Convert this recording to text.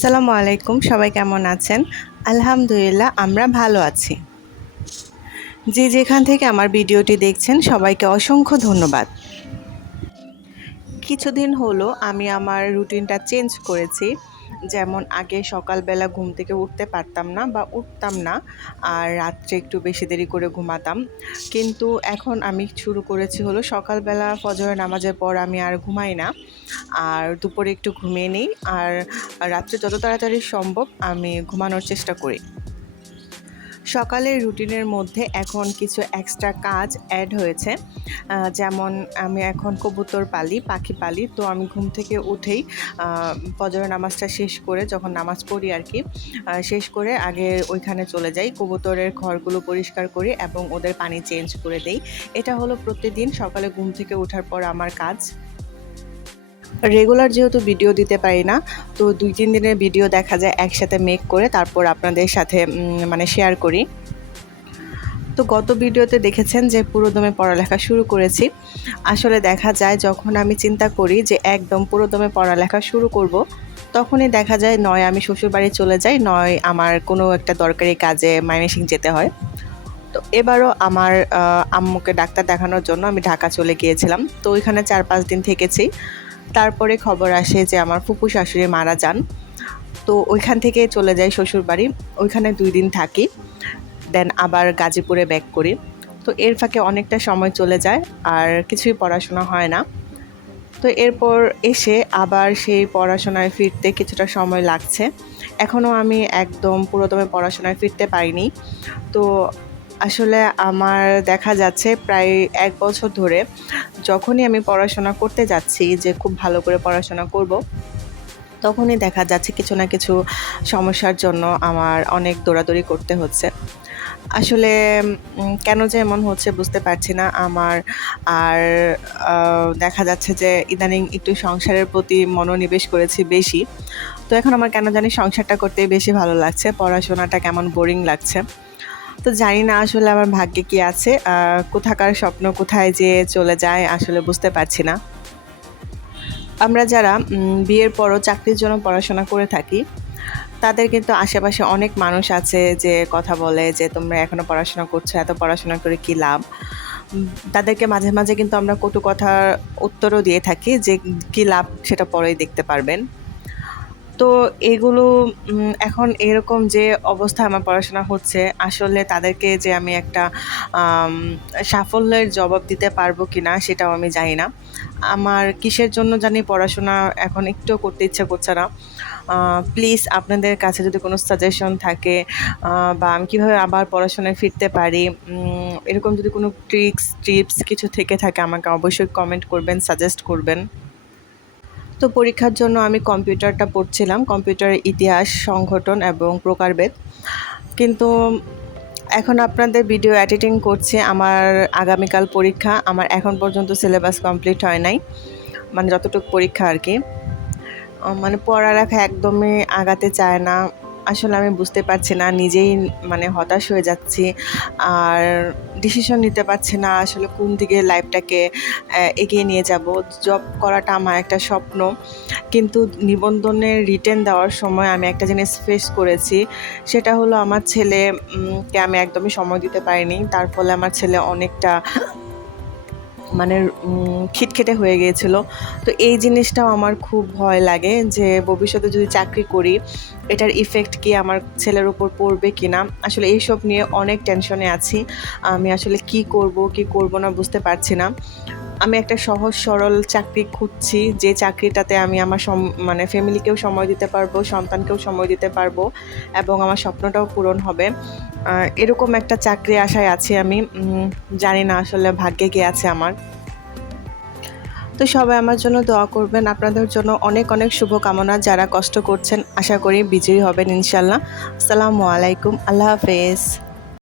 আসসালামু আলাইকুম, সবাই কেমন আছেন? আলহামদুলিল্লাহ, আমরা ভালো আছি। যে যেখান থেকে আমার ভিডিওটি দেখছেন, সবাইকে অসংখ্য ধন্যবাদ। কিছুদিন হলো আমি আমার রুটিনটা চেঞ্জ করেছি। যেমন আগে সকালবেলা ঘুম থেকে উঠতে পারতাম না বা উঠতাম না, আর রাত্রে একটু বেশি দেরি করে ঘুমাতাম। কিন্তু এখন আমি শুরু করেছি হলো সকালবেলা ফজরের নামাজের পর আমি আর ঘুমাই না, আর দুপুরে একটু ঘুমিয়ে নিই, আর রাত্রে যত তাড়াতাড়ি সম্ভব আমি ঘুমানোর চেষ্টা করি। সকালের রুটিনের মধ্যে এখন কিছু এক্সট্রা কাজ অ্যাড হয়েছে। যেমন আমি এখন কবুতর পালি পাখি পালি তো আমি ঘুম থেকে উঠেই আহ, নামাজটা শেষ করে যখন নামাজ পড়ি আর কি শেষ করে আগে ওইখানে চলে যাই কবুতরের ঘরগুলো পরিষ্কার করি এবং ওদের পানি চেঞ্জ করে দেই। এটা হলো প্রতিদিন সকালে ঘুম থেকে ওঠার পর আমার কাজ। রেগুলার যেহেতু ভিডিও দিতে পারি না, তো দুই তিন দিনের ভিডিও দেখা যায় একসাথে মেক করে তারপর আপনাদের সাথে মানে শেয়ার করি। তো গত ভিডিওতে দেখেছেন যে পুরোদমে পড়ালেখা শুরু করেছি। আসলে দেখা যায় যখন আমি চিন্তা করি যে একদম পুরোদমে পড়ালেখা শুরু করব, তখনই দেখা যায় নয় আমি শ্বশুরবাড়ি চলে যাই, নয় আমার কোনো একটা দরকারি কাজে মাইনেসিং যেতে হয়। তো এবারও আমার আম্মুকে ডাক্তার দেখানোর জন্য আমি ঢাকা চলে গিয়েছিলাম। তো ওইখানে চার পাঁচ দিন থেকেছি। তারপরে খবর আসে যে আমার ফুপু শাশুড়ি মারা যান। তো ওইখান থেকে চলে যাই শ্বশুর বাড়ি ওইখানে দুই দিন থাকি। দেন আবার গাজীপুরে ব্যাক করি। তো এর ফাঁকে অনেকটা সময় চলে যায়, আর কিছুই পড়াশোনা হয় না। তো এরপর এসে আবার সেই পড়াশোনায় ফিরতে কিছুটা সময় লাগছে। এখনও আমি একদম পুরোদমে পড়াশোনায় ফিরতে পারিনি। তো আসলে আমার দেখা যাচ্ছে প্রায় এক বছর ধরে যখনই আমি পড়াশোনা করতে যাচ্ছি যে খুব ভালো করে পড়াশোনা করব, তখনই দেখা যাচ্ছে কিছু না কিছু সমস্যার জন্য আমার অনেক দৌড়াদৌড়ি করতে হচ্ছে। আসলে কেন যে এমন হচ্ছে বুঝতে পারছি না। আমার আর দেখা যাচ্ছে যে ইদানিং একটু সংসারের প্রতি মনোনিবেশ করেছি বেশি। তো এখন আমার কেন জানি সংসারটা করতে বেশি ভালো লাগছে, পড়াশোনাটা কেমন বোরিং লাগছে। তো জানি না আসলে আমার ভাগ্যে কি আছে কোথাকার স্বপ্ন কোথায় যে চলে যায় আসলে বুঝতে পারছি না। আমরা যারা বিয়ের পরও চাকরির জন্য পড়াশোনা করে থাকি, তাদের কিন্তু আশেপাশে অনেক মানুষ আছে যে কথা বলে যে তোমরা এখনও পড়াশোনা করছ, এত পড়াশোনা করে কি লাভ? তাদেরকে মাঝে মাঝে কিন্তু আমরা কটু কথার উত্তরও দিয়ে থাকি যে কি লাভ সেটা পরেই দেখতে পারবেন। তো এগুলো এখন এরকম যে অবস্থা আমার পড়াশোনা হচ্ছে, আসলে তাদেরকে যে আমি একটা সাফল্যের জবাব দিতে পারব কি না সেটাও আমি জানি না। আমার কিসের জন্য জানি পড়াশোনা এখন একটু করতে ইচ্ছা করছে না। প্লিজ আপনাদের কাছে যদি কোনো সাজেশন থাকে বা আমি কীভাবে আবার পড়াশোনায় ফিরতে পারি এরকম যদি কোনো ট্রিক্স টিপস কিছু থেকে থাকে আমাকে অবশ্যই কমেন্ট করবেন সাজেস্ট করবেন। তো পরীক্ষার জন্য আমি কম্পিউটারটা পড়ছিলাম কম্পিউটারের ইতিহাস সংগঠন এবং প্রকারভেদ। কিন্তু এখন আপনাদের ভিডিও এডিটিং করছে, আমার আগামীকাল পরীক্ষা, আমার এখন পর্যন্ত সিলেবাস কমপ্লিট হয় নাই মানে যতটুকু পরীক্ষা আর কি। মানে পড়ালেখা একদমই আগাতে চায় না আসলে আমি বুঝতে পারছি না, নিজেই মানে হতাশ হয়ে যাচ্ছি। আর ডিসিশন নিতে পারছি না, আসলে কোন দিকে লাইফটাকে এগিয়ে নিয়ে যাব। জব করাটা আমার একটা স্বপ্ন। কিন্তু নিবন্ধনের রিটার্ন দেওয়ার সময় আমি একটা জিনিস ফেস করেছি, সেটা হলো আমার ছেলেকে আমি একদমই সময় দিতে পারিনি। তার ফলে আমার ছেলে অনেকটা মানে খিটখেটে হয়ে গিয়েছিল। তো এই জিনিসটাও আমার খুব ভয় লাগে যে, ভবিষ্যতে যদি চাকরি করি, এটার ইফেক্ট কি আমার ছেলের উপর পড়বে কি না আসলে এইসব নিয়ে অনেক টেনশনে আছি। আমি আসলে কি করব কি করব না বুঝতে পারছি না। আমি একটা সহজ, সরল চাকরি খুঁজছি। যে চাকরিটাতে আমি আমার মানে ফ্যামিলিকেও সময় দিতে পারব, সন্তানকেও সময় দিতে পারব এবং আমার স্বপ্নটাও পূরণ হবে। এরকম একটা চাকরি আশায় আছি আমি। জানি না আসলে ভাগ্যে কি আছে আমার। তো সবাই আমার জন্য দোয়া করবেন। আপনাদের জন্য অনেক অনেক শুভকামনা। যারা কষ্ট করছেন, আশা করি বিজয়ী হবেন ইনশাল্লাহ। আসসালামু আলাইকুম। আল্লাহ হাফেজ।